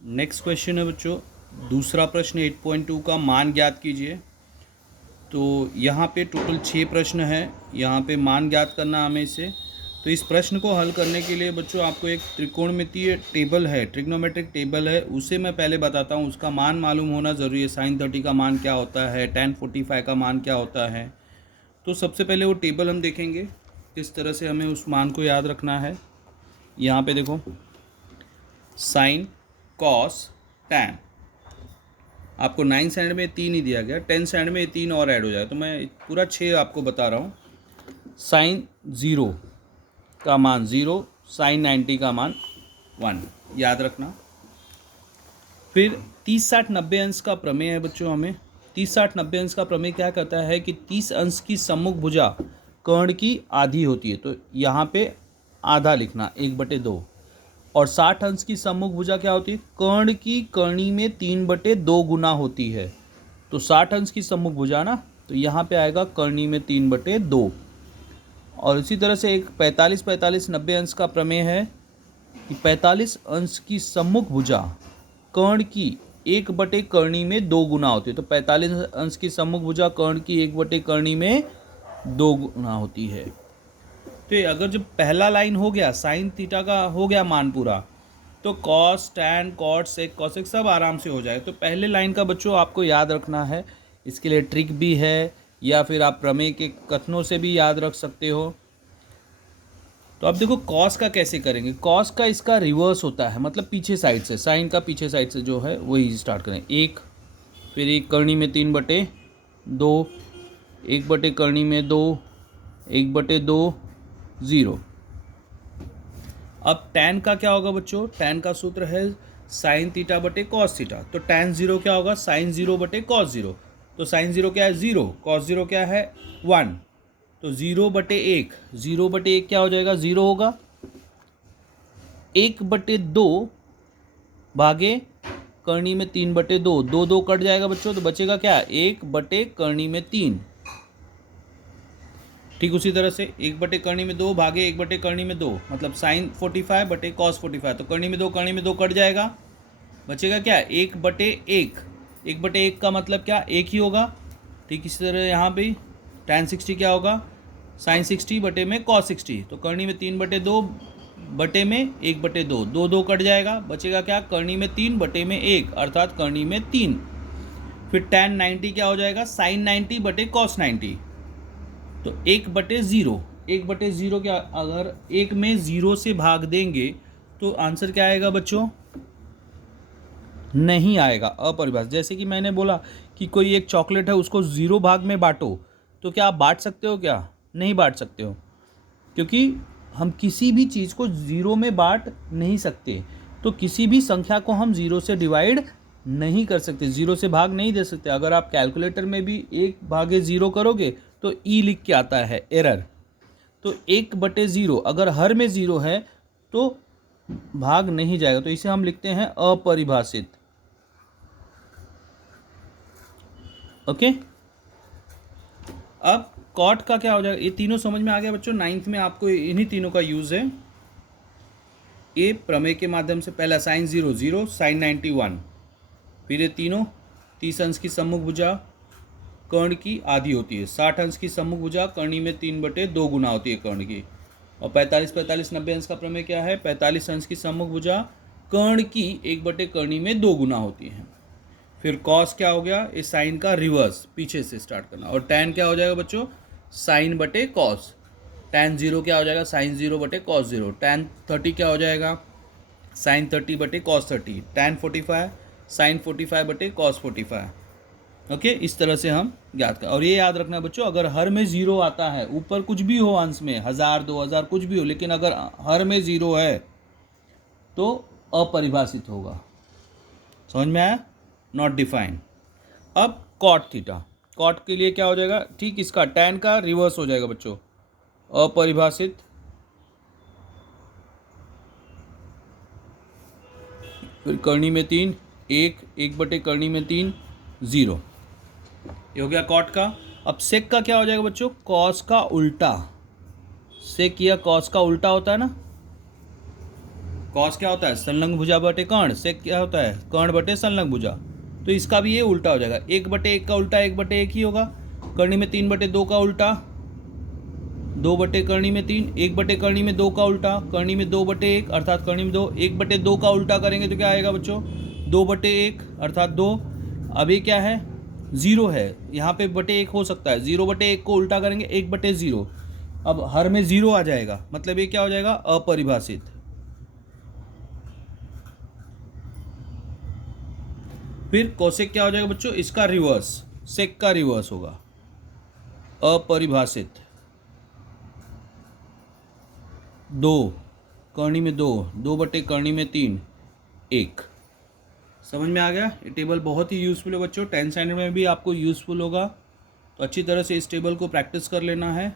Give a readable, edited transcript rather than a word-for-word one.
Next question है बच्चों, दूसरा प्रश्न 8.2 का मान ज्ञात कीजिए। तो यहाँ पे टोटल 6 प्रश्न है, यहाँ पे मान ज्ञात करना हमें इसे। तो इस प्रश्न को हल करने के लिए बच्चों आपको एक त्रिकोणमितीय टेबल है, ट्रिग्नोमेट्रिक टेबल है, उसे मैं पहले बताता हूँ। उसका मान मालूम होना ज़रूरी है। sin 30 का मान क्या होता है, tan 45 का मान क्या होता है। तो सबसे पहले वो टेबल हम देखेंगे किस तरह से हमें उस मान को याद रखना है। यहाँ पे देखो, साइन, कॉस, टैन। आपको 9 स्टैंडर्ड में 3 ही दिया गया, 10 स्टैंडर्ड में 3 और ऐड हो जाएगा। तो मैं पूरा 6 आपको बता रहा हूँ। साइन 0 का मान 0, साइन 90 का मान 1, याद रखना। फिर 30 60 90 अंश का प्रमेय है बच्चों। हमें 30 60 90 अंश का प्रमेय क्या कहता है कि 30 अंश की सम्मुख भुजा कर्ण की आधी होती है। तो यहाँ पे आधा लिखना, 1/2। और 60 अंश की सम्मुख भुजा क्या होती है, कर्ण की करनी में 3/2 गुना होती है। तो 60 अंश की सम्मुख भुजा ना, तो यहाँ पे आएगा करनी में 3/2। और इसी तरह से एक 45 45 90 अंश का प्रमेय है कि 45 अंश की सम्मुख भुजा कर्ण की 1/करनी में 2 गुना होती है। तो 45 अंश की सम्मुख भुजा कर्ण की 1/करनी में 2 गुना होती है। तो अगर जब पहला लाइन हो गया, साइन थीटा का हो गया मान पूरा, तो कॉस, टैन, कॉट, सेक, कॉसेक सब आराम से हो जाए। तो पहले लाइन का बच्चों आपको याद रखना है। इसके लिए ट्रिक भी है, या फिर आप प्रमेय के कथनों से भी याद रख सकते हो। तो अब देखो कॉस का कैसे करेंगे। कॉस का इसका रिवर्स होता है, मतलब पीछे साइड से, साइन का पीछे साइड से जो है वही स्टार्ट करें। 1, फिर 1 करनी में 3/2, 1/करनी में 2, 1/2, 0। अब टैन का क्या होगा बच्चों, टैन का सूत्र है साइन थीटा बटे कॉस थीटा। तो टैन 0 क्या होगा, साइन 0 बटे कॉस 0। तो साइन 0 क्या है, 0, कॉस 0 क्या है, 1। तो 0/1, 0/1 क्या हो जाएगा, 0 होगा। 1/2 भागे करनी में 3/2, 2 2 कट जाएगा बच्चों, तो बचेगा क्या, 1/करनी में 3। ठीक उसी तरह से 1/करनी में 2 भागे 1/करनी में 2, मतलब साइन 45 बटे कॉस 45। तो करनी में 2, करनी में 2 कट जाएगा, बचेगा क्या, 1/1। 1/1 का मतलब क्या, 1 ही होगा। ठीक इसी तरह यहाँ पे tan 60 क्या होगा, साइन 60 बटे में कॉस 60। तो करनी में 3/2 बटे में 1/2, 2 2 कट जाएगा, बचेगा क्या, करनी में 3 बटे में 1, अर्थात करनी में 3। फिर tan 90 क्या हो जाएगा, साइन 90 बटे कॉस 90। तो 1/0, 1/0 क्या, अगर 1 में 0 से भाग देंगे तो आंसर क्या आएगा बच्चों, नहीं आएगा, अपरिभाषित। जैसे कि मैंने बोला कि कोई एक चॉकलेट है, उसको 0 भाग में बांटो, तो क्या आप बांट सकते हो, क्या नहीं बांट सकते हो, क्योंकि हम किसी भी चीज़ को 0 में बांट नहीं सकते। तो किसी भी संख्या को हम 0 से डिवाइड नहीं कर सकते, 0 से भाग नहीं दे सकते। अगर आप कैलकुलेटर में भी 1/0 करोगे तो ई लिख के आता है, एरर। तो 1/0 अगर हर में 0 है तो भाग नहीं जाएगा, तो इसे हम लिखते हैं अपरिभाषित। ओके। अब कॉट का क्या हो जाएगा, ये तीनों समझ में आ गया बच्चों। 9th में आपको इन्हीं तीनों का यूज़ है। ये प्रमेय के माध्यम से, पहला साइन 0 0, साइन 90 1। फिर ये तीनों 30 अंश की सम्मुख भुजा कर्ण की आधी होती है, 60 अंश की सम्मुख भुजा करनी में 3/2 गुना होती है कर्ण की। और 45 45 90 अंश का प्रमेय क्या है, 45 अंश की सम्मुख भुजा कर्ण की 1/करनी में 2 गुना होती है। फिर कॉस क्या हो गया, इस साइन का रिवर्स, पीछे से स्टार्ट करना। और टैन क्या हो जाएगा बच्चों, साइन बटे कॉस। टैन 0 क्या हो जाएगा, साइन 0 बटे कॉस 0। टैन 30 क्या हो जाएगा, साइन 30 बटे कॉस 30। टैन 45 साइन 45 बटे कॉस 45। ओके, इस तरह से हम ज्ञात कर। और ये याद रखना बच्चों, अगर हर में 0 आता है, ऊपर कुछ भी हो अंश में, 1000 2000 कुछ भी हो, लेकिन अगर हर में 0 है तो अपरिभाषित होगा। समझ में आया, नॉट डिफाइन। अब कॉट थीटा, कॉट के लिए क्या हो जाएगा, ठीक इसका टैन का रिवर्स हो जाएगा बच्चों, अपरिभाषित। फिर करनी में 3, 1, 1/करनी में 3, 0। ये हो गया कॉट का। अब सेक का क्या हो जाएगा बच्चों, कॉस का उल्टा। सेक या कॉस का उल्टा होता है ना, कॉस क्या होता है, संलग्न भुजा बटे कर्ण। सेक क्या होता है, कर्ण बटे संलग्न भुजा। तो इसका भी ये उल्टा हो जाएगा, 1/1 का उल्टा 1/1 ही होगा। कर्णी में 3/2 का उल्टा 2 कर्णी में 3, 1 कर्णी में 2 का उल्टा, कर्णी में 2/1 अर्थात कर्णी में 2, 1/2 का उल्टा करेंगे तो क्या आएगा बच्चों, 2/1 अर्थात 2। अब ये क्या है, 0 है, यहाँ पे बटे 1 हो सकता है, 0/1 को उल्टा करेंगे 1/0। अब हर में 0 आ जाएगा, मतलब ये क्या हो जाएगा, अपरिभाषित। फिर कोसेक क्या हो जाएगा बच्चों, इसका रिवर्स, सेक का रिवर्स होगा, अपरिभाषित। 2 कर्णी में 2, 2 कर्णी में 3, 1। समझ में आ गया। ये टेबल बहुत ही यूज़फुल है बच्चों, 10th स्टैंडर्ड में भी आपको यूज़फुल होगा, तो अच्छी तरह से इस टेबल को प्रैक्टिस कर लेना है।